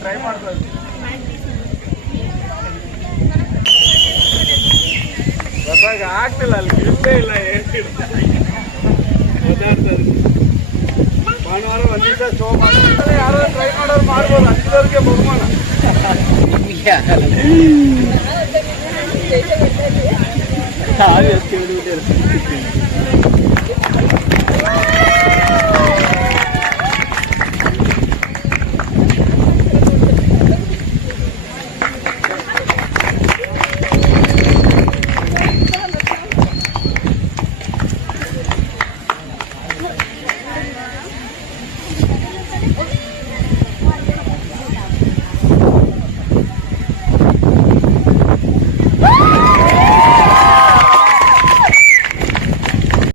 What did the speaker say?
try ಮಾಡ್ತಾರೆ ಹೊಸಾಗ ಆಗ್ತಿಲ್ಲ ಅಲ್ಲಿ ಇಲ್ಲೇ ಇಲ್ಲ ಹೇಳ್ತೀವಿ ಭಾನುವಾರ ಒಂದು ದಿವಸ ಶೋ ಮಾಡ್ತಾರೆ ಯಾರು ಟ್ರೈ ಮಾಡೋರು ಮಾಡ್ಬೋದು ಅಂಥವ್ರಿಗೆ ಬಹುಮಾನ ಹಾಗೆ